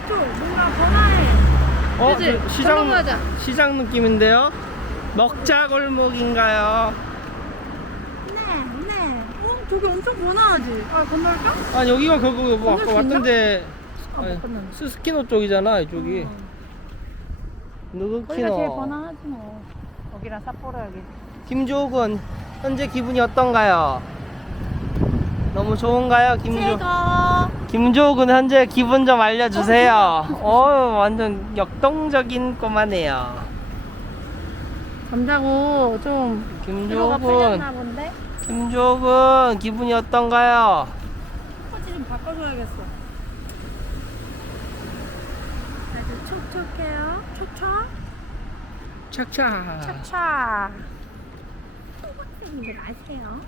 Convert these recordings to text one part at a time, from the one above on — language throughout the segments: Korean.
그쪽 뭔가 번화해. 어, 그치? 그 시장 저런 거 하자. 시장 느낌인데요. 먹자 골목인가요? 네, 네. 어, 저기 엄청 번화하지. 아, 건널까? 아 여기가 그거 뭐 건널 아까 수 있나? 왔던데 아, 아니, 못 건너네. 스스키노 쪽이잖아 이쪽이. 어. 거기가 제일 누구키노. 번화하지 뭐. 거기랑 삿포로 여기. 김조근 현재 기분이 어떤가요? 너무 좋은가요, 김조? 제거. 김조근 현재 기분 좀 알려주세요. 어, 완전 역동적인 꼬마네요. 잠자고 좀 피로가 김조근, 풀렸나 본데? 김조근 기분이 어떤가요? 포지 좀 바꿔줘야겠어. 아주 촉촉해요. 촉촉. 착착. 차차. 소금생들 아세요?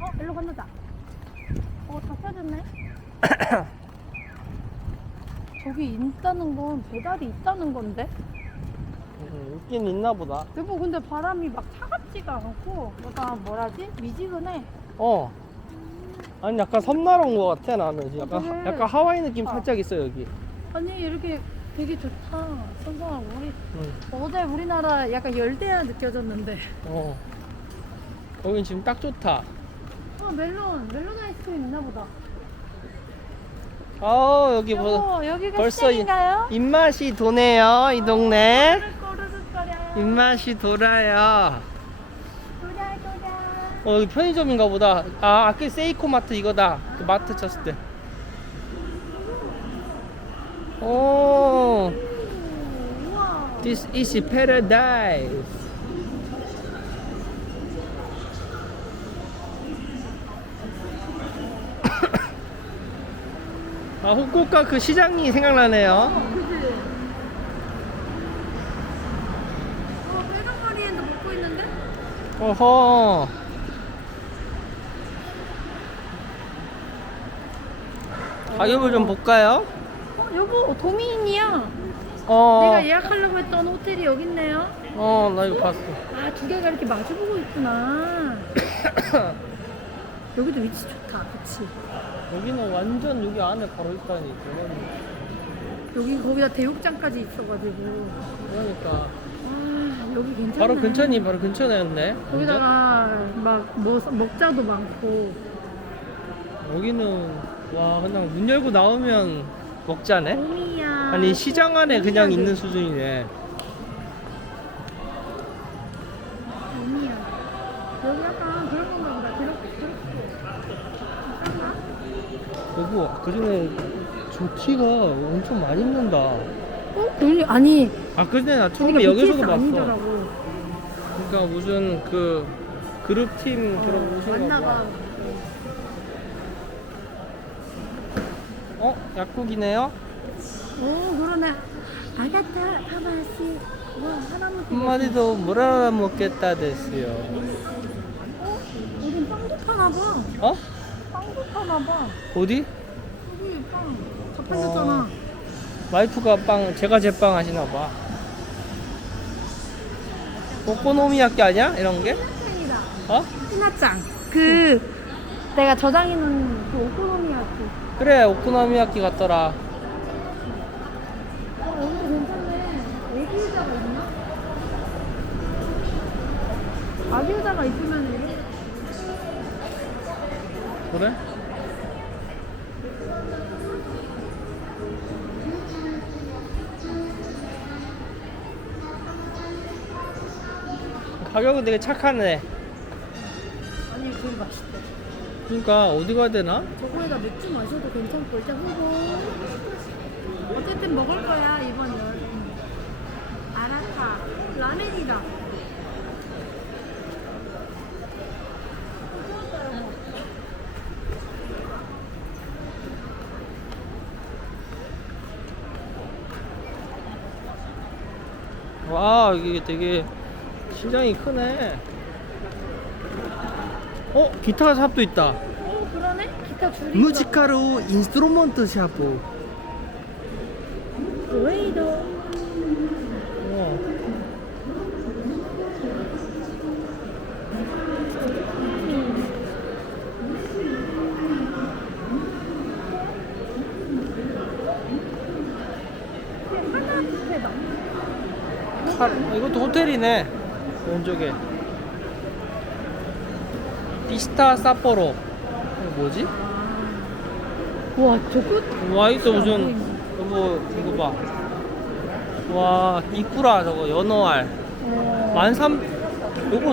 어, 일로 건너자. 어, 다 펴졌네. 저기 있다는 건 배달이 있다는 건데? 음, 있긴 있나 보다. 여보, 근데 바람이 막 차갑지가 않고, 뭐가 뭐라지? 미지근해. 어. 아니 약간 섬나라 온 것 같아 나는. 약간 하- 그래. 약간 하와이 느낌 어. 살짝 있어 여기. 아니, 이렇게 되게 좋다. 선선하고. 우리 응. 어제 우리나라 약간 열대야 느껴졌는데. 어. 여긴 지금 딱 좋다. 어 멜론 멜론 아이스크림 있나 보다. 어 여기 뭐 여보 여기가 벌써 이- 시장인가요? 입맛이 도네요 이 동네. 꼬르륵거려. 입맛이 돌아요. 도잘도잘. 어 여기 편의점인가 보다. 아 아까 세이코 마트 이거다. 그 마트 쳤을 때. 오, 우와. this is paradise. 아 후쿠오카 그 시장이 생각나네요. 그지. 어 빨간머리에도 먹고 있는데? 어허. 가격을 좀 볼까요? 어 여보 도미인이야. 어. 내가 예약하려고 했던 호텔이 여기 있네요. 어, 나 이거 봤어. 아 두 개가 이렇게 마주보고 있구나. 여기도 위치 좋다. 그치? 여기는 완전 여기 안에 바로 있다니. 대박이네. 여기 거기다 대욕장까지 있어가지고. 그러니까 아 여기 괜찮네. 바로 근처니 바로 근처네였네. 완전? 거기다가 막 뭐 먹자도 많고 여기는 와 그냥 문 열고 나오면 먹자네. 봄이야 아니 시장 안에 그냥 있는 수준이네. 봄이야 여기 약간 그런 건가 보다 그렇게 그렇게 여보 그 전에 저 티가 엄청 많이 입는다. 어? 여기 아니 아 그전에 나 처음에 그러니까 여기서도 BTS 봤어. 아니더라고 그러니까 무슨 그 그룹 팀 그런 옷인가 맞나봐 봐. 어? 약국이네요? 오 그러네 아가타 하마시 와 하나만 한마디도 뭘 알아먹겠다 됐어요. 어? 파나봐 어? 빵도 파나봐 어디? 여기 빵 접해줬잖아 와이프가 빵, 제가 제빵 하시나 봐. 오코노미야끼 아니야? 이런 게? 짱이다 어? 피나짱 그 내가 저장해놓은 그 오코노미야키 그래, 오코노미야끼 같더라. 어, 여기 괜찮네. 애기 의자가 있나? 아기 의자가 있으면 그래? 가격은 되게 착하네. 아니 그게 맛있대. 그러니까 어디 가야 되나? 저거에다 맥주 마셔도 괜찮고 일단 후보. 어쨌든 먹을 거야 이번 여름. 아라타 라멘이다. 와 이게 되게 시장이 크네. 어? 기타 샵도 있다. 어 그러네? 기타 줄이 무지카루 인스트루먼트 샵도. 웨이더 음. 하나 뷔페다 하, 이것도 호텔이네. 왼쪽에. 비스타 사포로. 이거 뭐지? 와 저거 와, 이또 무슨, 여보, 이거 봐. 와, 이쁘라, 저거, 연어알. 어, 만 삼,